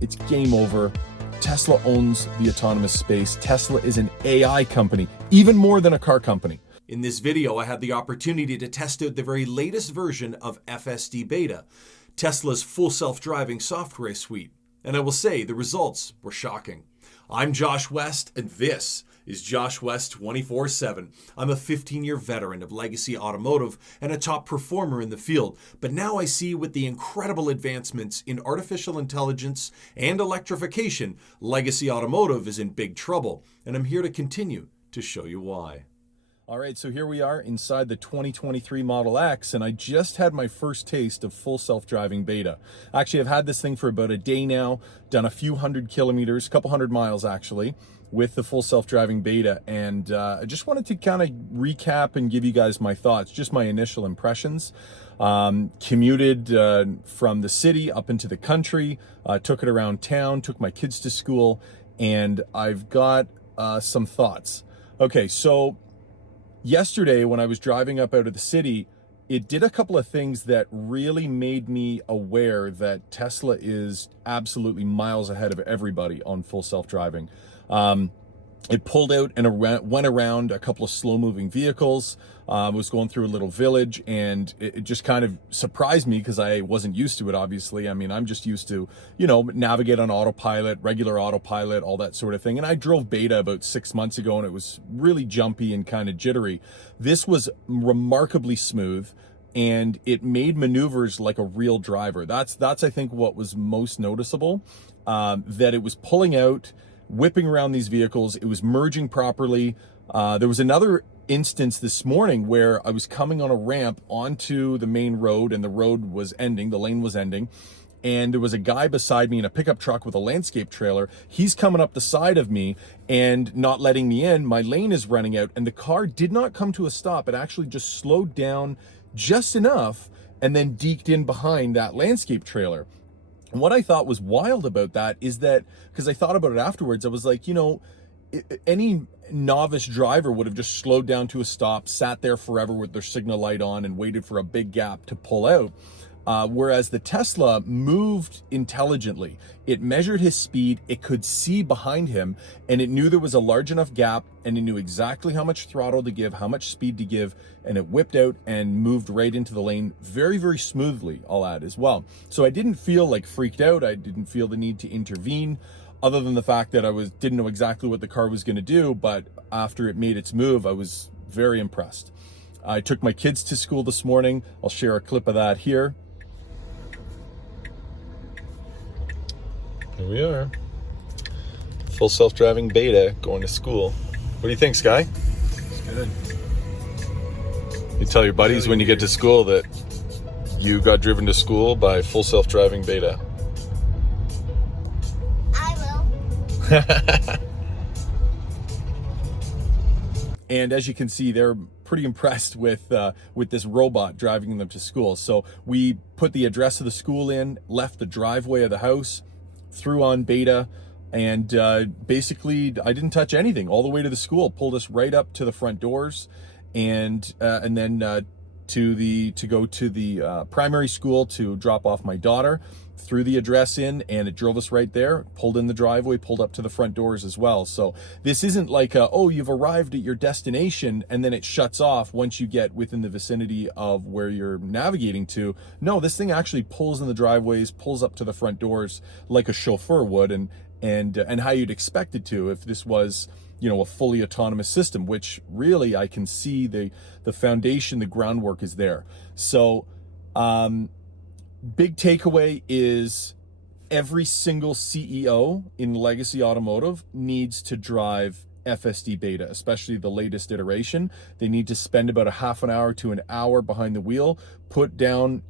it's game over. Tesla owns the autonomous space. Tesla is an AI company, even more than a car company. In this video, I had the opportunity to test out the very latest version of FSD BETA, Tesla's full self-driving software suite. And I will say the results were shocking. I'm Josh West, and this is Josh West 24/7. I'm a 15-year veteran of Legacy Automotive and a top performer in the field. But now I see with the incredible advancements in artificial intelligence and electrification, Legacy Automotive is in big trouble. And I'm here to continue to show you why. All right, so here we are inside the 2023 Model X, and I just had my first taste of full self-driving beta. Actually, I've had this thing for about a day now, done a few hundred kilometers, a couple hundred miles actually, with the full self-driving beta, and I just wanted to kind of recap and give you guys my thoughts, just my initial impressions. Commuted from the city up into the country, took it around town, took my kids to school, and I've got some thoughts. Okay, so yesterday, when I was driving up out of the city, it did a couple of things that really made me aware that Tesla is absolutely miles ahead of everybody on full self-driving. It pulled out and went around a couple of slow-moving vehicles, was going through a little village, and it just kind of surprised me because I wasn't used to it, obviously. I mean, I'm just used to, navigate on autopilot, regular autopilot, all that sort of thing. And I drove beta about 6 months ago, and it was really jumpy and kind of jittery. This was remarkably smooth, and it made maneuvers like a real driver. That's I think, what was most noticeable, that it was pulling out, whipping around these vehicles. It was merging properly. There was another instance this morning where I was coming on a ramp onto the main road, and the road was ending, the lane was ending, and there was a guy beside me in a pickup truck with a landscape trailer. He's coming up the side of me and not letting me in. My lane is running out, and the car did not come to a stop. It actually just slowed down just enough and then deked in behind that landscape trailer. And what I thought was wild about that is that, because I thought about it afterwards, I was like, any novice driver would have just slowed down to a stop, sat there forever with their signal light on, and waited for a big gap to pull out. Whereas the Tesla moved intelligently. It measured his speed, it could see behind him, and it knew there was a large enough gap, and it knew exactly how much throttle to give, how much speed to give, and it whipped out and moved right into the lane very, very smoothly, I'll add as well. So I didn't feel like freaked out. I didn't feel the need to intervene, other than the fact that I didn't know exactly what the car was going to do, but after it made its move, I was very impressed. I took my kids to school this morning. I'll share a clip of that here. Here we are. Full self-driving beta going to school. What do you think, Sky? It's good. You tell your buddies when you get to school that you got driven to school by full self-driving beta. I will. And as you can see, they're pretty impressed with this robot driving them to school. So we put the address of the school in, left the driveway of the house, threw on beta, and basically I didn't touch anything all the way to the school. Pulled us right up to the front doors, and then to go to the primary school to drop off my daughter. Threw the address in, and it drove us right there, pulled in the driveway, pulled up to the front doors as well. So this isn't like you've arrived at your destination and then it shuts off once you get within the vicinity of where you're navigating to. No, this thing actually pulls in the driveways, pulls up to the front doors like a chauffeur would, and how you'd expect it to if this was, a fully autonomous system, which really I can see the foundation, the groundwork is there. So big takeaway is every single CEO in Legacy Automotive needs to drive FSD beta, especially the latest iteration. They need to spend about a half an hour to an hour behind the wheel, put down,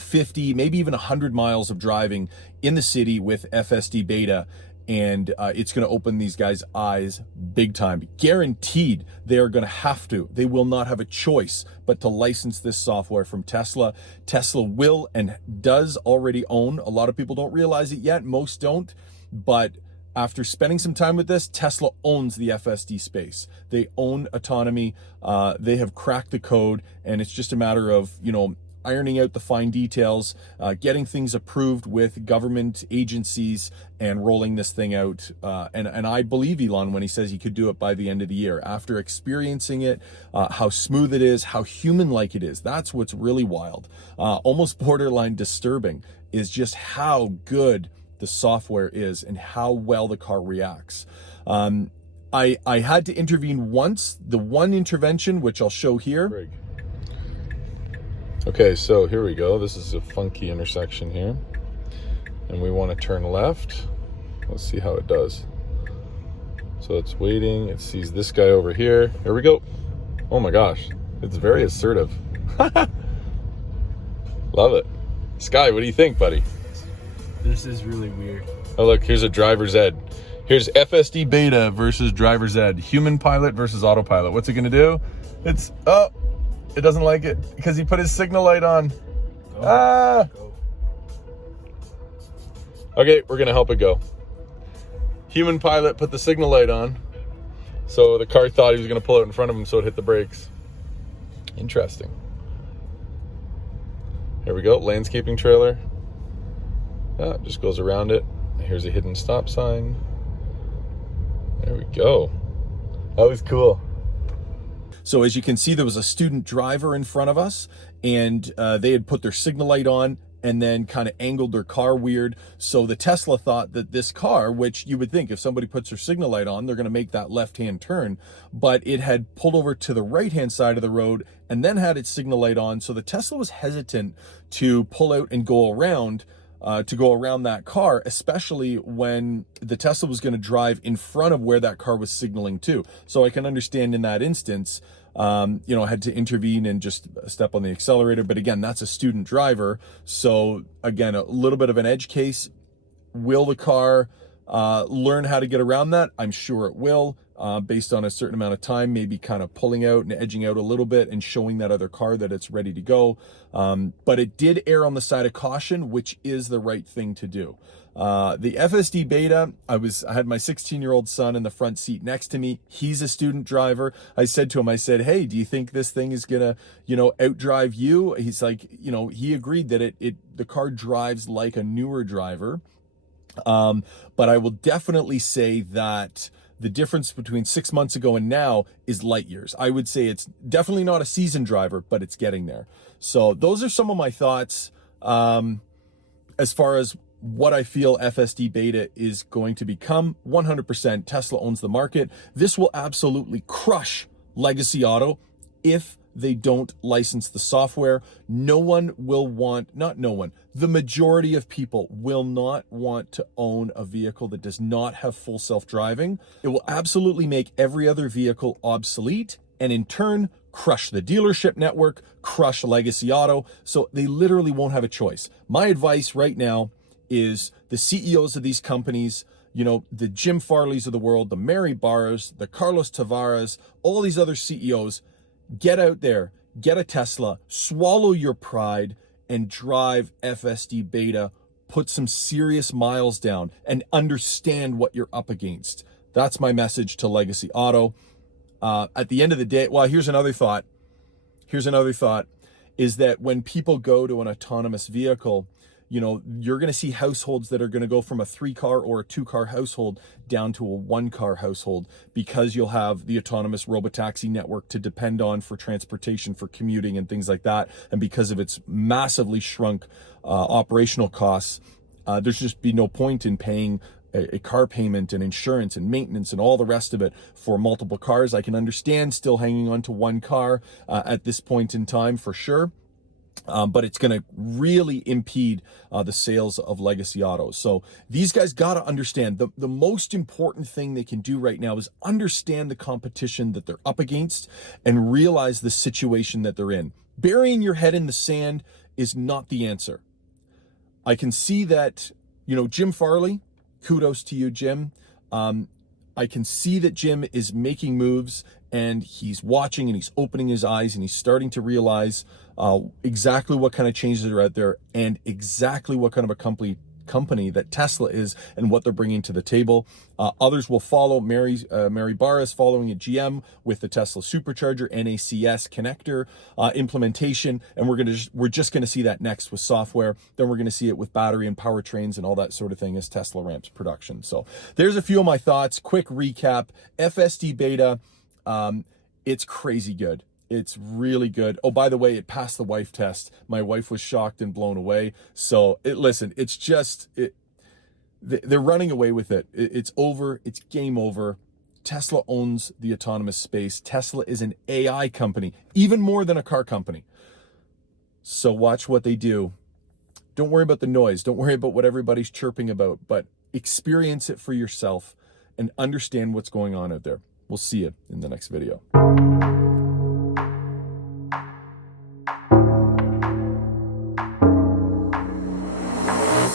50, maybe even 100 miles of driving in the city with FSD beta, and it's going to open these guys' eyes big time. Guaranteed they are going to have to. They will not have a choice but to license this software from Tesla. Tesla will and does already own. A lot of people don't realize it yet. Most don't. But after spending some time with this, Tesla owns the FSD space. They own autonomy. They have cracked the code, and it's just a matter of, ironing out the fine details, getting things approved with government agencies, and rolling this thing out. And I believe Elon when he says he could do it by the end of the year. After experiencing it, how smooth it is, how human-like it is. That's what's really wild. Almost borderline disturbing is just how good the software is and how well the car reacts. I had to intervene once, the one intervention, which I'll show here. Okay, so here we go. This is a funky intersection here. And we want to turn left. Let's see how it does. So it's waiting. It sees this guy over here. Here we go. Oh my gosh. It's very assertive. Love it. Sky, what do you think, buddy? This is really weird. Oh, look, here's a driver's ed. Here's FSD Beta versus driver's ed. Human pilot versus autopilot. What's it gonna do? It doesn't like it because he put his signal light on. Go. Okay, we're gonna help it go. Human pilot put the signal light on, so the car thought he was gonna pull out in front of him, so it hit the brakes. Interesting. Here we go, landscaping trailer. It just goes around it. Here's a hidden stop sign. There we go. That was cool. So as you can see, there was a student driver in front of us, and they had put their signal light on and then kind of angled their car weird. So the Tesla thought that this car, which you would think if somebody puts their signal light on, they're going to make that left-hand turn, but it had pulled over to the right-hand side of the road and then had its signal light on. So the Tesla was hesitant to pull out and go around that car, especially when the Tesla was going to drive in front of where that car was signaling to. So I can understand in that instance, I had to intervene and just step on the accelerator. But again, that's a student driver. So again, a little bit of an edge case. Will the car learn how to get around that? I'm sure it will, based on a certain amount of time, maybe kind of pulling out and edging out a little bit and showing that other car that it's ready to go. But it did err on the side of caution, which is the right thing to do. The FSD Beta, I had my 16-year-old son in the front seat next to me. He's a student driver. I said to him, hey, do you think this thing is gonna, outdrive you? He's like, he agreed that the car drives like a newer driver. But I will definitely say that the difference between 6 months ago and now is light years. I would say it's definitely not a seasoned driver, but it's getting there. So those are some of my thoughts as far as what I feel FSD Beta is going to become. 100% Tesla owns the market. This will absolutely crush Legacy Auto if they don't license the software. The majority of people will not want to own a vehicle that does not have full self-driving. It will absolutely make every other vehicle obsolete, and in turn, crush the dealership network, crush Legacy Auto. So they literally won't have a choice. My advice right now is the CEOs of these companies, the Jim Farleys of the world, the Mary Barras, the Carlos Tavares, all these other CEOs, get out there, get a Tesla, swallow your pride, and drive FSD Beta. Put some serious miles down and understand what you're up against. That's my message to Legacy Auto. At the end of the day, well, here's another thought, is that when people go to an autonomous vehicle, you're going to see households that are going to go from a 3-car or a 2-car household down to a 1-car household, because you'll have the autonomous robotaxi network to depend on for transportation, for commuting and things like that. And because of its massively shrunk operational costs, there's just be no point in paying a car payment and insurance and maintenance and all the rest of it for multiple cars. I can understand still hanging on to one car at this point in time for sure. But it's going to really impede the sales of Legacy Autos. So these guys got to understand the most important thing they can do right now is understand the competition that they're up against and realize the situation that they're in. Burying your head in the sand is not the answer. I can see that, Jim Farley, kudos to you, Jim. I can see that Jim is making moves, and he's watching and he's opening his eyes and he's starting to realize exactly what kind of changes are out there and exactly what kind of a company company that Tesla is and what they're bringing to the table. Others will follow. Mary Barra is following at GM with the Tesla supercharger NACS connector implementation, and we're just going to see that next with software. Then we're going to see it with battery and powertrains and all that sort of thing as Tesla ramps production. So there's a few of my thoughts. Quick recap: FSD beta, it's crazy good. It's really good. Oh, by the way, it passed the wife test. My wife was shocked and blown away. So listen, it's just, they're running away with it. It's over. It's game over. Tesla owns the autonomous space. Tesla is an AI company, even more than a car company. So watch what they do. Don't worry about the noise. Don't worry about what everybody's chirping about, but experience it for yourself and understand what's going on out there. We'll see you in the next video.